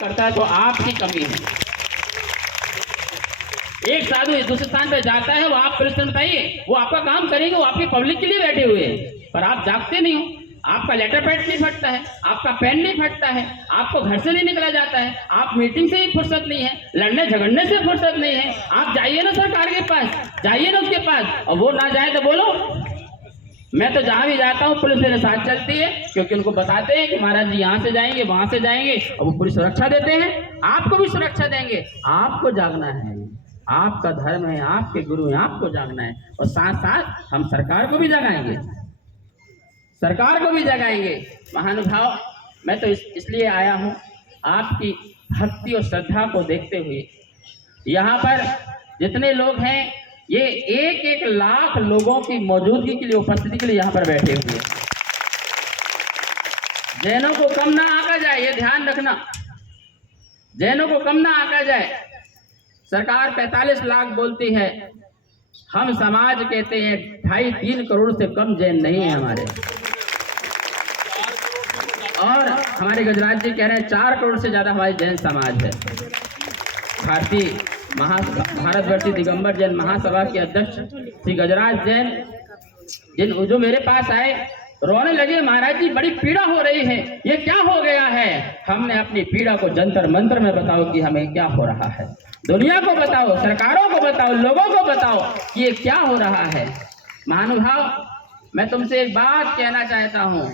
करता है तो आपकी कमी है। एक साधु दूसरे स्थान पे जाता है, वो आप परिश्रम बताइए, वो आपका काम करेंगे, वो आपकी पब्लिक के लिए बैठे हुए हैं, पर आप जागते नहीं हो। आपका लेटर पैड नहीं फटता है, आपका पेन नहीं फटता है, आपको घर से नहीं निकला जाता है, आप मीटिंग से ही फुर्सत नहीं है, लड़ने झगड़ने से फुर्सत नहीं है। आप जाइए ना सरकार के पास, जाइए ना उसके पास, और वो ना जाए तो बोलो। मैं तो जहां भी जाता हूँ पुलिस मेरे साथ चलती है, क्योंकि उनको बताते हैं कि महाराज जी यहाँ से जाएंगे वहां से जाएंगे, और वो पूरी सुरक्षा देते हैं। आपको भी सुरक्षा देंगे। आपको जागना है, आपका धर्म है, आपके गुरु हैं, आपको जागना है। और साथ साथ हम सरकार को भी जगाएंगे, सरकार को भी जगाएंगे। महानुभाव, मैं तो इसलिए आया हूँ आपकी भक्ति और श्रद्धा को देखते हुए। यहाँ पर जितने लोग हैं, ये 1-1 लाख लोगों की मौजूदगी के लिए, उपस्थिति के लिए यहाँ पर बैठे हुए हैं। जैनों को कम ना आका जाए, ये ध्यान रखना, जैनों को कम ना आका जाए। सरकार 45 लाख बोलती है, हम समाज कहते हैं 2.5-3 करोड़ से कम जैन नहीं है हमारे। और हमारे गजराज जी कह रहे हैं 4 करोड़ से ज्यादा हमारी जैन समाज है। भारतवर्षीय दिगंबर जैन महासभा के अध्यक्ष श्री गजराज जैन जो मेरे पास आए, रोने लगे, महाराज जी बड़ी पीड़ा हो रही है, ये क्या हो गया है। हमने अपनी पीड़ा को जंतर मंत्र में बताओ कि हमें क्या हो रहा है, दुनिया को बताओ, सरकारों को बताओ, लोगों को बताओ कि ये क्या हो रहा है। महानुभाव, मैं तुमसे एक बात कहना चाहता हूँ,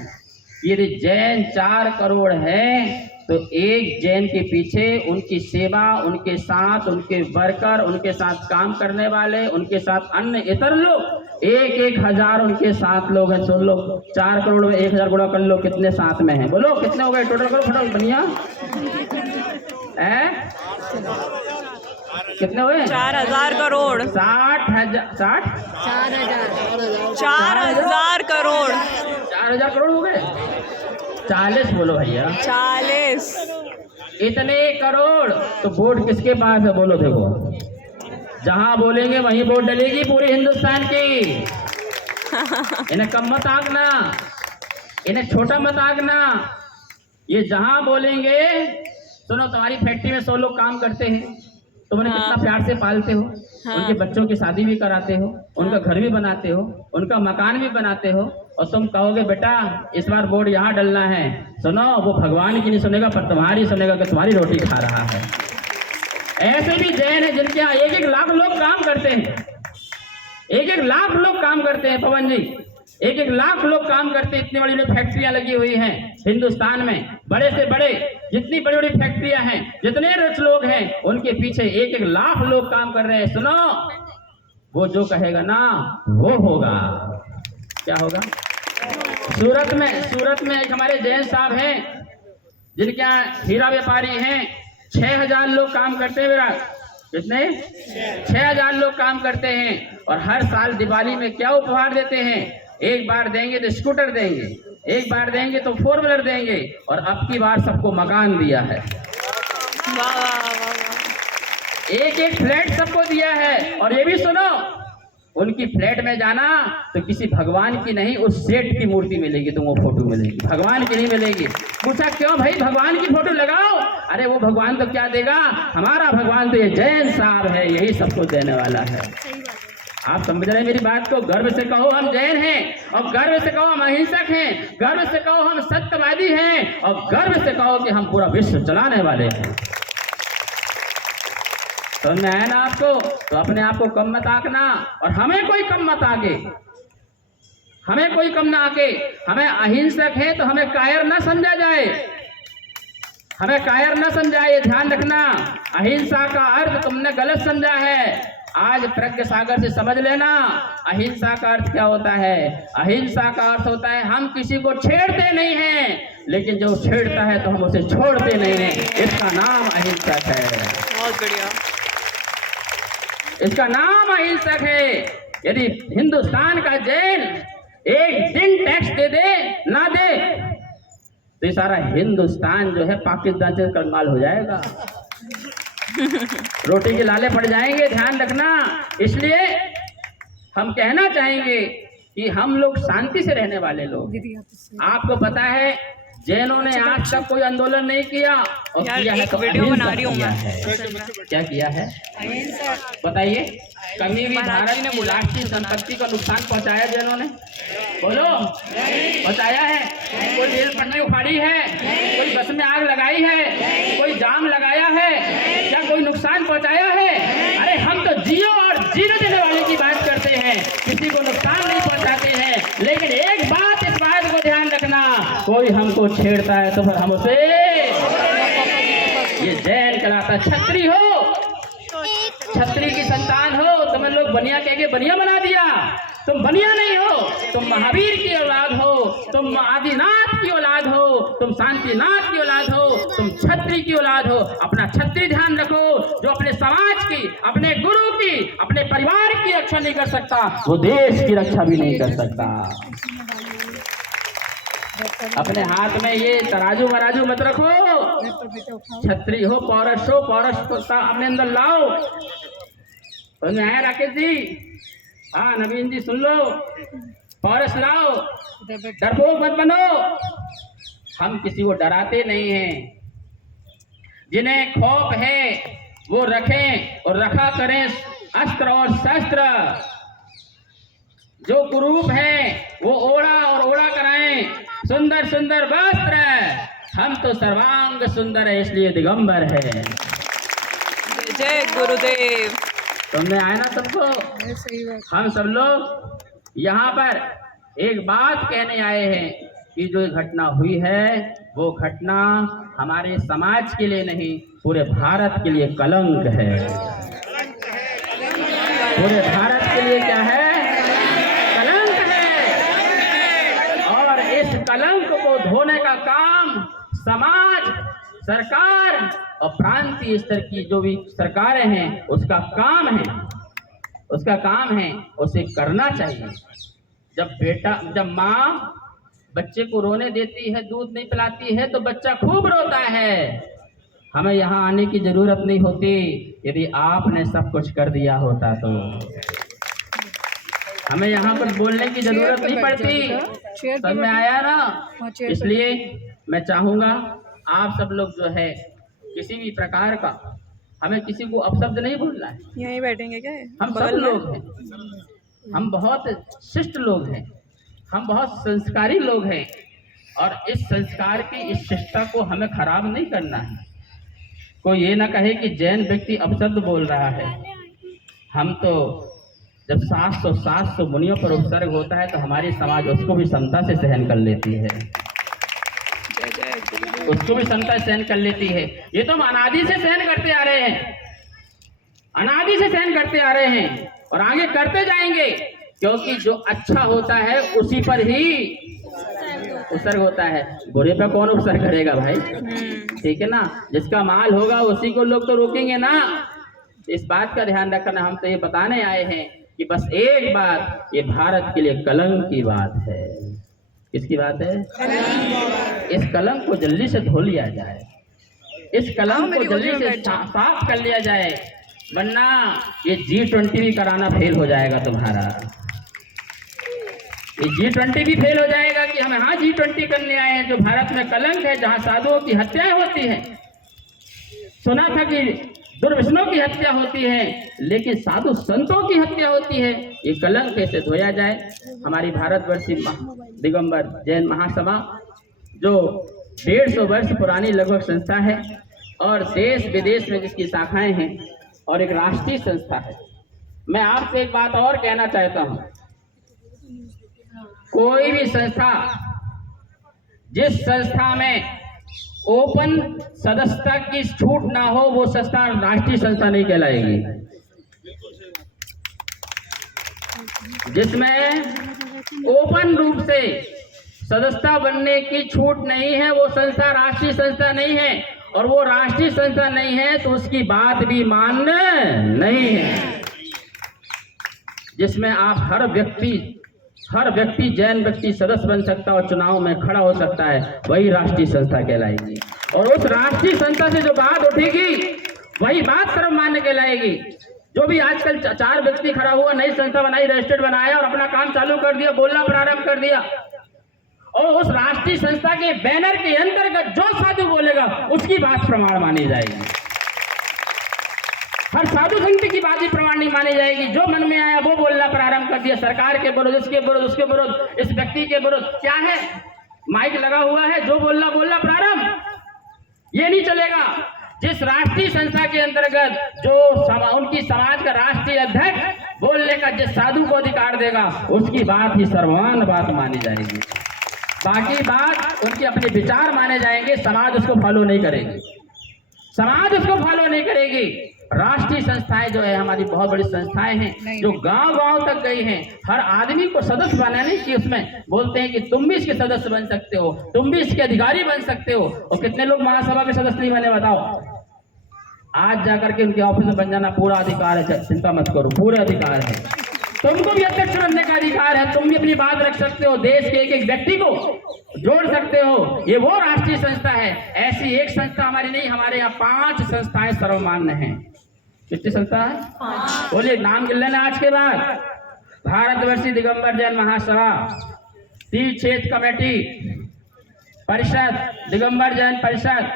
यदि जैन 4 करोड़ है तो एक जैन के पीछे उनकी सेवा, उनके साथ उनके वर्कर, उनके साथ काम करने वाले, उनके साथ अन्य इतर लोग 1-1 हजार उनके साथ लोग हैं। सुन लो, 4 करोड़ में 1,000 गुणा कर लो, कितने साथ में हैं, बोलो कितने हो गए टोटल, करो फटाफट बनिया है, कितने हुए? 4,000 करोड़। 4,000 करोड़। 4,000 करोड़ हो गए। 40 बोलो भैया, 40। इतने करोड़ तो वोट किसके पास है बोलो। देखो, जहां बोलेंगे वहीं वोट डलेगी पूरे हिंदुस्तान की। इन्हें कम मत आंकना, इन्हें छोटा मत आंकना। ये जहां बोलेंगे, सुनो, तुम्हारी फैक्ट्री में 100 लोग काम करते हैं, तुम उन्हें कितना प्यार से पालते हो, उनके बच्चों की शादी भी कराते हो, उनका घर भी बनाते हो, उनका मकान भी बनाते हो, और तुम कहोगे बेटा इस बार वोट यहाँ डलना है। सुनो, वो भगवान की नहीं सुनेगा पर तुम्हारी सुनेगा कि तुम्हारी रोटी खा रहा है। ऐसे भी जैन है जिनके यहाँ 1-1 लाख लोग काम करते हैं, 1-1 लाख लोग काम करते हैं। पवन जी, 1-1 लाख लोग काम करते हैं। इतनी बड़ी बड़ी फैक्ट्रियां लगी हुई हैं हिंदुस्तान में, बड़े से बड़े, जितनी बड़ी बड़ी फैक्ट्रियां हैं, जितने रिच लोग हैं, उनके पीछे 1-1 लाख लोग काम कर रहे हैं। सुनो, वो जो कहेगा ना वो होगा। क्या होगा? सूरत में एक हमारे जैन साहब हैं जिनके यहाँ हीरा व्यापारी हैं, 6,000 लोग काम करते हैं। मेरा कितने? 6,000 लोग काम करते हैं, और हर साल दिवाली में क्या उपहार देते हैं? एक बार देंगे तो स्कूटर देंगे, एक बार देंगे तो 4 व्हीलर देंगे, और अब की बार सबको मकान दिया है। 1-1 फ्लैट सबको दिया है। और ये भी सुनो, उनकी फ्लैट में जाना तो किसी भगवान की नहीं, उस सेठ की मूर्ति मिलेगी, तुमको फोटो मिलेगी, भगवान की नहीं मिलेगी। पूछा क्यों भाई, भगवान की फोटो लगाओ। अरे वो भगवान तो क्या देगा, हमारा भगवान तो ये जैन साहब है, यही सबको देने वाला है। आप समझ रहे हैं मेरी बात को? गर्व से कहो हम जैन हैं, और गर्व से कहो हम अहिंसक हैं, गर्व से कहो हम सत्यवादी हैं, और गर्व से कहो कि हम पूरा विश्व चलाने वाले हैं। समझ में आया ना आपको? तो अपने आप को कम मत आंकना, और हमें कोई कम मत आके, हमें कोई कम ना आके। हमें अहिंसक है तो हमें कायर ना समझा जाए, हमें कायर ना समझा, ये ध्यान रखना। अहिंसा का अर्थ तुमने गलत समझा है। आज प्रज्ञ सागर से समझ लेना, अहिंसा का अर्थ क्या होता है। अहिंसा का अर्थ होता है हम किसी को छेड़ते नहीं हैं, लेकिन जो छेड़ता है तो हम उसे छोड़ते नहीं हैं। इसका नाम अहिंसक है। बहुत बढ़िया, इसका नाम अहिंसक है। यदि हिंदुस्तान का जैन एक दिन टैक्स दे दे ना दे तो सारा हिंदुस्तान जो है पाकिस्तान से कलमाल हो जाएगा, रोटी के लाले पड़ जाएंगे। ध्यान रखना। इसलिए हम कहना चाहेंगे कि हम लोग शांति से रहने वाले लोग। आपको पता है जैनों ने आज तक कोई आंदोलन नहीं किया और यार, किया है एक तो वीडियो बना अहिंसक रही हूँ किया मैं। है। क्या किया है बताइए? कभी भी भारत की राष्ट्रीय संपत्ति को नुकसान पहुंचाया जैनों ने? बोलो, पहुंचाया है? कोई रेल पटरी उखाड़ी है? कोई बस में आग लगाई है? कोई जाम लगाया है? क्या कोई नुकसान पहुंचाया है? अरे हम तो जियो और जीने देने वाले की बात करते हैं, किसी को नुकसान नहीं पहुंचाते हैं। लेकिन एक बात, इस बात को ध्यान रखना, कोई हमको छेड़ता है तो फिर हम उसे, ये जैन कहलाता। छत्री हो, छत्री की संतान हो, तुम्हें लोग बनिया कह के बनिया बना दिया। तुम बनिया नहीं हो, तुम महावीर की औलाद हो, तुम आदिनाथ की औलाद हो, तुम शांतिनाथ की औलाद हो, तुम छत्री की औलाद हो। अपना छत्री ध्यान रखो। जो अपने समाज की, अपने गुरु की, अपने परिवार की रक्षा नहीं कर सकता, वो देश की रक्षा भी नहीं कर सकता। अपने हाथ में ये तराजू मराजू मत रखो। छत्री हो, पौरस हो, पौरस को अपने अंदर लाओ। तो आया राकेश जी, हाँ नवीन जी सुन लो, पौरस लाओ, डरपोक मत बनो। हम किसी को डराते नहीं हैं। जिन्हें खौफ है वो रखें और रखा करें अस्त्र और शस्त्र। जो कुरूप है वो ओढ़ा और ओढ़ा कराएं सुंदर सुंदर वस्त्र। हम तो सर्वांग सुंदर है, इसलिए दिगंबर है। जय गुरुदेव। तुमने आए ना सबको? हम सब लोग यहाँ पर एक बात कहने आए हैं कि जो घटना हुई है वो घटना हमारे समाज के लिए नहीं, पूरे भारत के लिए कलंक है। पूरे भारत के लिए क्या है? कलंक है। और इस कलंक को धोने का काम समाज, सरकार और प्रांतीय स्तर की जो भी सरकारें हैं उसका काम है, उसे करना चाहिए। जब माँ बच्चे को रोने देती है, दूध नहीं पिलाती है तो बच्चा खूब रोता है। हमें यहाँ आने की जरूरत नहीं होती यदि आपने सब कुछ कर दिया होता तो। हमें यहाँ पर बोलने की जरूरत नहीं पड़ती। सब में आया ना, इसलिए मैं चाहूँगा आप सब लोग जो है किसी भी प्रकार का, हमें किसी को अपशब्द नहीं बोलना है। यहीं बैठेंगे क्या? हम सब लोग हैं, हम बहुत शिष्ट लोग हैं, हम बहुत संस्कारी लोग हैं और इस संस्कार की, इस शिष्टता को हमें खराब नहीं करना है। कोई ये ना कहे कि जैन व्यक्ति अपशब्द बोल रहा है। हम तो जब 700 मुनियों पर उपसर्ग होता है तो हमारी समाज उसको भी समता से सहन कर लेती है, उसको भी समता से सहन कर लेती है। ये तो हम अनादि से सहन करते आ रहे हैं, अनादि से सहन करते आ रहे हैं और आगे करते जाएंगे, क्योंकि जो अच्छा होता है उसी पर ही उपसर्ग होता है। बुरे पे कौन उपसर्ग करेगा भाई? ठीक है ना? जिसका माल होगा उसी को लोग तो रोकेंगे ना। इस बात का ध्यान रखना। हम तो ये बताने आए हैं कि बस एक बात, ये भारत के लिए कलंक की बात है। किसकी बात है? इस कलंक को जल्दी से धो लिया जाए, इस कलंक को जल्दी से साफ कर लिया जाए, वरना ये G20 भी कराना फेल हो जाएगा तुम्हारा। ये G20 भी फेल हो जाएगा कि हम हाँ G20 करने आए हैं। जो भारत में कलंक है, जहाँ साधुओं की हत्याएं होती हैं। सुना था कि दुर्व्यसनों की हत्या होती है, लेकिन साधु संतों की हत्या होती है। ये कलंक कैसे धोया जाए? हमारी भारतवर्षी दिगंबर जैन महासभा जो 150 वर्ष पुरानी लगभग संस्था है और देश विदेश में जिसकी शाखाएं हैं और एक राष्ट्रीय संस्था है। मैं आपसे एक बात और कहना चाहता हूं, कोई भी संस्था, जिस संस्था में ओपन सदस्यता की छूट ना हो, वो संस्था राष्ट्रीय संस्था नहीं कहलाएगी। जिसमें ओपन रूप से सदस्यता बनने की छूट नहीं है, वो संस्था राष्ट्रीय संस्था नहीं है। और वो राष्ट्रीय संस्था नहीं है तो उसकी बात भी मान्य नहीं है। जिसमें आप हर व्यक्ति जैन व्यक्ति सदस्य बन सकता है और चुनाव में खड़ा हो सकता है, वही राष्ट्रीय संस्था कहलाएगी। और उस राष्ट्रीय संस्था से जो बात उठेगी वही बात सर्वमान्य कहलाएगी। जो भी आजकल 4 व्यक्ति खड़ा हुआ, नई संस्था बनाई, रजिस्टर्ड बनाया और अपना काम चालू कर दिया, बोलना प्रारंभ कर दिया और उस राष्ट्रीय संस्था के बैनर के अंतर्गत जो साधु बोलेगा उसकी बात प्रमाण मानी जाएगी। हर साधु संत की बात ही प्रमाण नहीं मानी जाएगी। जो मन में आया वो बोलना प्रारंभ कर दिया, सरकार के विरुद्ध, इसके विरुद्ध, उसके विरुद्ध, इस व्यक्ति के विरुद्ध। क्या है, माइक लगा हुआ है, जो बोलना प्रारंभ, ये नहीं चलेगा। जिस राष्ट्रीय संस्था के अंतर्गत जो उनकी समाज का राष्ट्रीय अध्यक्ष बोलने का जिस साधु को अधिकार देगा उसकी बात ही सर्वमान्य बात मानी जाएगी। बाकी बात उनके अपने विचार माने जाएंगे, समाज उसको फॉलो नहीं करेगी, समाज उसको फॉलो नहीं करेगी। राष्ट्रीय संस्थाएं जो है हमारी बहुत बड़ी संस्थाएं हैं जो गांव-गांव तक गई हैं। हर आदमी को सदस्य बनाने की उसमें बोलते हैं कि तुम भी इसके सदस्य बन सकते हो, तुम भी इसके अधिकारी बन सकते हो। और कितने लोग महासभा के सदस्य नहीं बने बताओ? आज जाकर के उनके ऑफिस में बन जाना पूरा अधिकार है, चिंता मत करो, पूरे अधिकार है। तुमको भी अध्यक्ष बनने का अधिकार है, तुम भी अपनी बात रख सकते हो, देश के एक एक व्यक्ति को जोड़ सकते हो। ये वो राष्ट्रीय संस्था है। ऐसी एक संस्था हमारी नहीं, हमारे यहाँ 5 संस्थाएं सर्वमान्य हैं। कितनी संस्था है? बोलिए, नाम गिन लेना आज के बाद। भारतवर्षीय दिगंबर जैन महासभा, तीर्थ क्षेत्र कमेटी परिषद, दिगंबर जैन परिषद,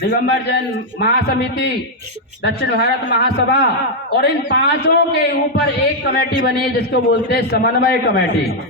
दिगंबर जैन महासमिति, दक्षिण भारत महासभा, और इन 5 के ऊपर एक कमेटी बनी है जिसको बोलते हैं समन्वय कमेटी।